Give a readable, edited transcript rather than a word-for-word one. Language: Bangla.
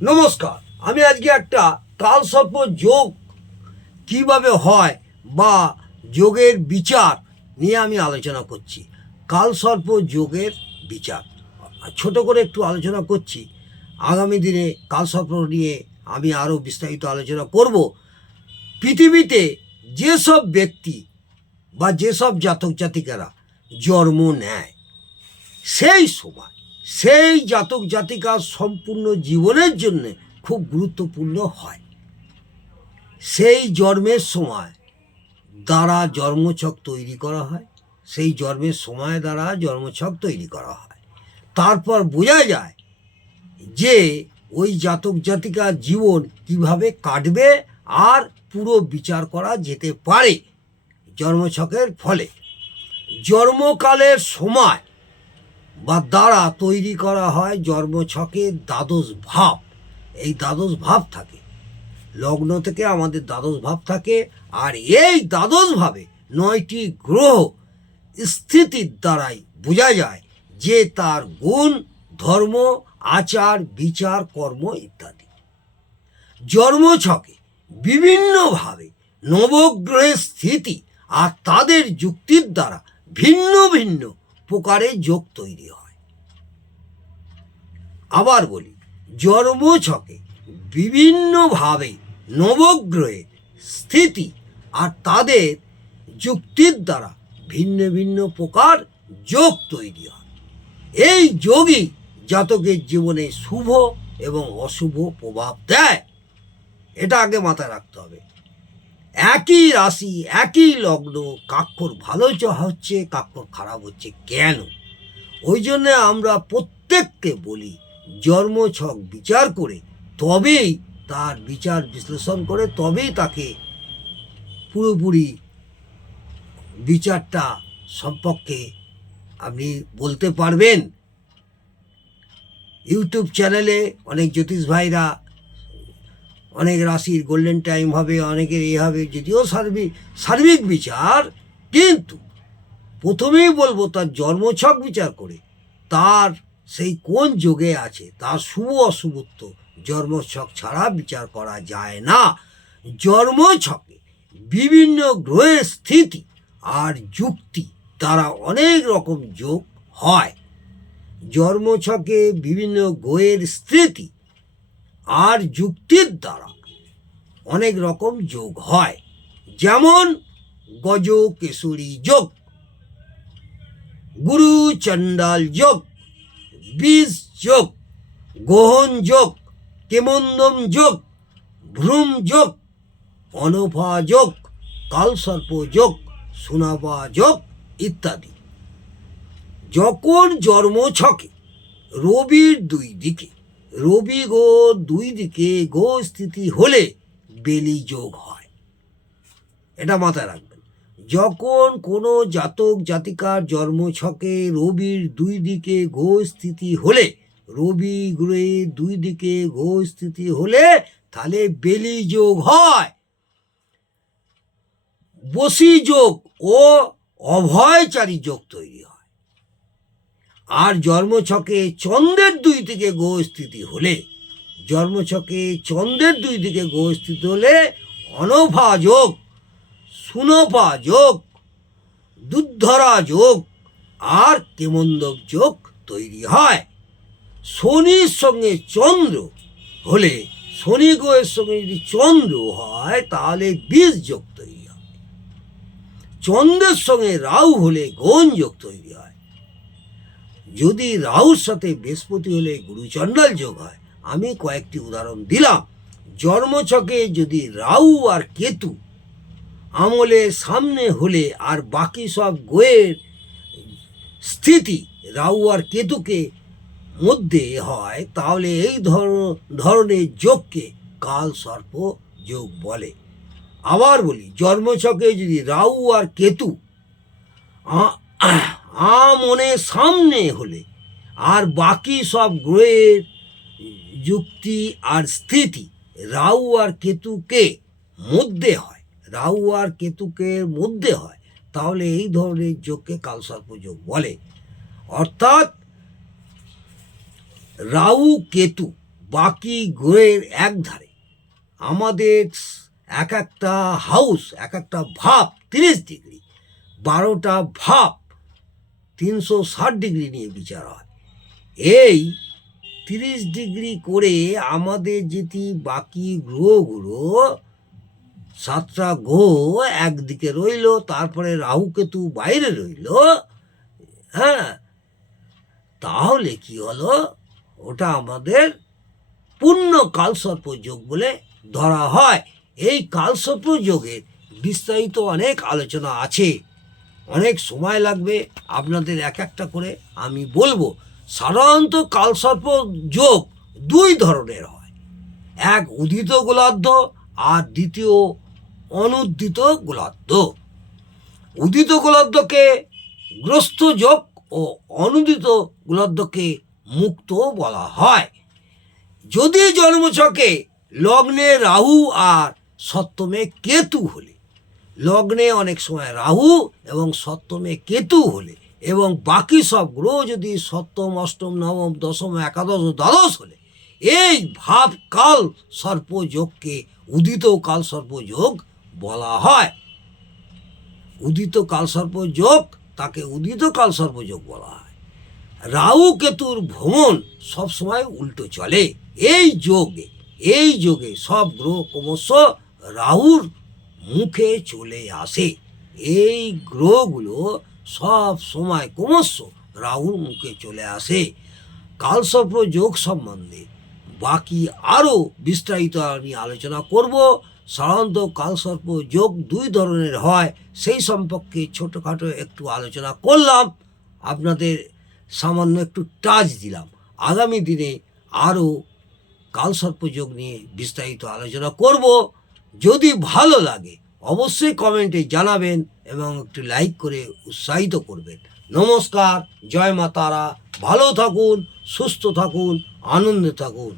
নমস্কার। আমি আজকে একটা কালসর্প যোগ কিভাবে হয় বা যোগের বিচার নিয়ে আমি আলোচনা করছি। কালসর্প যোগের বিচার ছোট করে একটু আলোচনা করছি। আগামী দিনে কালসর্প নিয়ে আমি আরও বিস্তারিত আলোচনা করব। পৃথিবীতে যেসব ব্যক্তি বা যেসব জাতক জাতিকারা জন্ম নেয়, সেই জাতক জাতিকার সম্পূর্ণ জীবনের জন্য খুব গুরুত্বপূর্ণ হয়। সেই জন্মের সময় দ্বারা জন্মছক তৈরি করা হয়, সেই জন্মের সময় দ্বারা জন্মছক তৈরি করা হয়। তারপর বোঝা যায় যে ওই জাতক জাতিকার জীবন কিভাবে কাটবে, আর পুরো বিচার করা যেতে পারে জন্মছকের ফলে। জন্মকালের সময় বা দ্বারা তৈরি করা হয় জন্মছকের দ্বাদশ ভাব। এই দ্বাদশ ভাব থাকে লগ্ন থেকে, আমাদের দ্বাদশ ভাব থাকে। আর এই দ্বাদশ ভাবে 9টি গ্রহ স্থিতির দ্বারাই বোঝা যায় যে তার গুণ, ধর্ম, আচার, বিচার, কর্ম ইত্যাদি। জন্মছকে বিভিন্নভাবে নবগ্রহের স্থিতি আর তাদের যুক্তির দ্বারা ভিন্ন ভিন্ন প্রকারের যোগ তৈরি হয়। আবার বলি, জন্মছকে বিভিন্নভাবে নবগ্রহের স্থিতি আর তাদের যুক্তির দ্বারা ভিন্ন ভিন্ন প্রকার যোগ তৈরি হয়। এই যোগই জাতকের জীবনে শুভ এবং অশুভ প্রভাব দেয়। এটা আগে মাথায় রাখতে হবে। একই রাশি, একই লগ্ন, কাক্ষর ভালো হচ্ছে, কাক্ষর খারাপ হচ্ছে কেন? ওই জন্য আমরা প্রত্যেককে বলি জন্মছক বিচার করে, তবেই তার বিচার বিশ্লেষণ করে তবেই তাকে পুরোপুরি বিচারটা সম্পর্কে আপনি বলতে পারবেন। ইউটিউব চ্যানেলে অনেক জ্যোতিষ ভাইরা অনেক রাশির গোল্ডেন টাইম হবে, অনেকের এ হবে, যদিও সার্বিক বিচার, কিন্তু প্রথমেই বলবো তার জন্মছক বিচার করে তার সেই কোন যোগে আছে, তার শুভ অশুভত্ব জন্মছক ছাড়া বিচার করা যায় না। জন্মছকে বিভিন্ন গ্রহের স্থিতি আর যুক্তি দ্বারা অনেক রকম যোগ হয়। জন্মছকে বিভিন্ন গ্রহের স্থিতি আর যুক্তির দ্বারা অনেক রকম যোগ হয়, যেমন গজ কেশরী যোগ, গুরু চণ্ডাল যোগ, বীজ যোগ, গহন যোগ, কেমন্দম যোগ, ভ্রূম যোগ, অনফা যোগ, কালসর্প যোগ, সুনাপা যোগ ইত্যাদি। যখন জন্মছকে রবির রবি দুই দিকে গো স্থিতি হলে বেলি যোগ হয়। এটা মাথায় রাখবেন। যখন কোনো জাতক জাতিকার জন্মছকে রবির দুই দিকে গো স্থিতি হলে, রবি গ্রহে দুই দিকে গো স্থিতি হলে তাহলে বেলি যোগ হয়। বসি যোগ ও অভয়চারী যোগ তৈরি হয়। আর জন্মছকে চন্দ্রের দুই দিকে গো স্থিতি হলে, জন্মছকে চন্দ্রের দুই দিকে গো স্থিতি হলে অনভা যোগ, সুনপা যোগ, দুর্ধরা যোগ আর কেমন্দব যোগ তৈরি হয়। শনির সঙ্গে চন্দ্র হলে, শনি গ্রহের সঙ্গে যদি চন্দ্র হয় তাহলে বীজ যোগ তৈরি হয়। চন্দ্রের সঙ্গে রাহু হলে গহন যোগ তৈরি হয়। যদি রাহুর সাথে বৃহস্পতি হলে গুরুচণ্ডাল যোগ হয়। আমি কয়েকটি উদাহরণ দিলাম। জন্মছকে যদি রাহু আর কেতু আমলে সামনে হলে আর বাকি সব গ্রহের স্থিতি রাহু আর কেতুকে মধ্যে হয়, তাহলে এই ধরনের যোগকে কালসর্প যোগ বলে। আবার বলি, জন্মছকে যদি রাহু আর কেতু মনে সামনে হলে আর বাকি সব গ্রহের যুক্তি আর স্থিতি রাহু আর কেতুকে মধ্যে হয়, তাহলে এই ধরনের যোগকে কালসর্প যোগ বলে। অর্থাৎ রাহু কেতু বাকি গ্রহের এক ধারে আমাদের এক একটা হাউস, এক একটা ভাব 30 ডিগ্রি, 12টা ভাব 360 ডিগ্রি নিয়ে বিচার হয়। এই 30 ডিগ্রি করে আমাদের যেটি বাকি গ্রহগুলো 7টা গ্রহ একদিকে রইল, তারপরে রাহু কেতু বাইরে রইল। হ্যাঁ, তাহলে কি হলো, ওটা আমাদের পূর্ণ কালসর্প যোগ বলে ধরা হয়। এই কালসর্প যোগের বিস্তারিত অনেক আলোচনা আছে, অনেক সময় লাগবে, আপনাদের এক একটা করে আমি বলবো। সাধারণত কালসর্প যোগ দুই ধরনের হয়, এক উদিত গোলার্ধ আর দ্বিতীয় অনুদ্দিত গোলার্ধ। উদিত গোলার্ধকে গ্রস্ত যোগ ও অনুদিত গোলার্ধকে মুক্ত বলা হয়। যদি জন্মছকে লগ্নে রাহু আর সপ্তমে কেতু হলে, লগ্নে অনেক সময় রাহু এবং সপ্তমে কেতু হলে, এবং বাকি সব গ্রহ যদি সপ্তম, অষ্টম, নবম, দশম, একাদশ ও দ্বাদশ হলে, এই ভাব কাল সর্প যোগকে উদিত কাল সর্প যোগ বলা হয়। উদিত কাল সর্প যোগ, তাকে উদিত কাল সর্প যোগ বলা হয়। রাহু কেতুর ভ্রমণ সবসময় উল্টো চলে। এই যোগে সব গ্রহ ক্রমশ রাহুর মুখে চলে আসে। এই গ্রহগুলো সব সময় ক্রমশ রাহুর মুখে চলে আসে। কালসর্প যোগ সম্বন্ধে বাকি আরও বিস্তারিত আমি আলোচনা করব। সাধারণত কালসর্প যোগ দুই ধরনের হয়, সেই সম্পর্কে ছোটোখাটো একটু আলোচনা করলাম, আপনাদের সামান্য একটু টাচ দিলাম। আগামী দিনে আরও কালসর্প যোগ নিয়ে বিস্তারিত আলোচনা করব। যদি ভালো লাগে অবশ্যই কমেন্টে জানাবেন এবং একটু লাইক করে উৎসাহিত করবেন। নমস্কার, জয় মা তারা। ভালো থাকুন, সুস্থ থাকুন, আনন্দে থাকুন।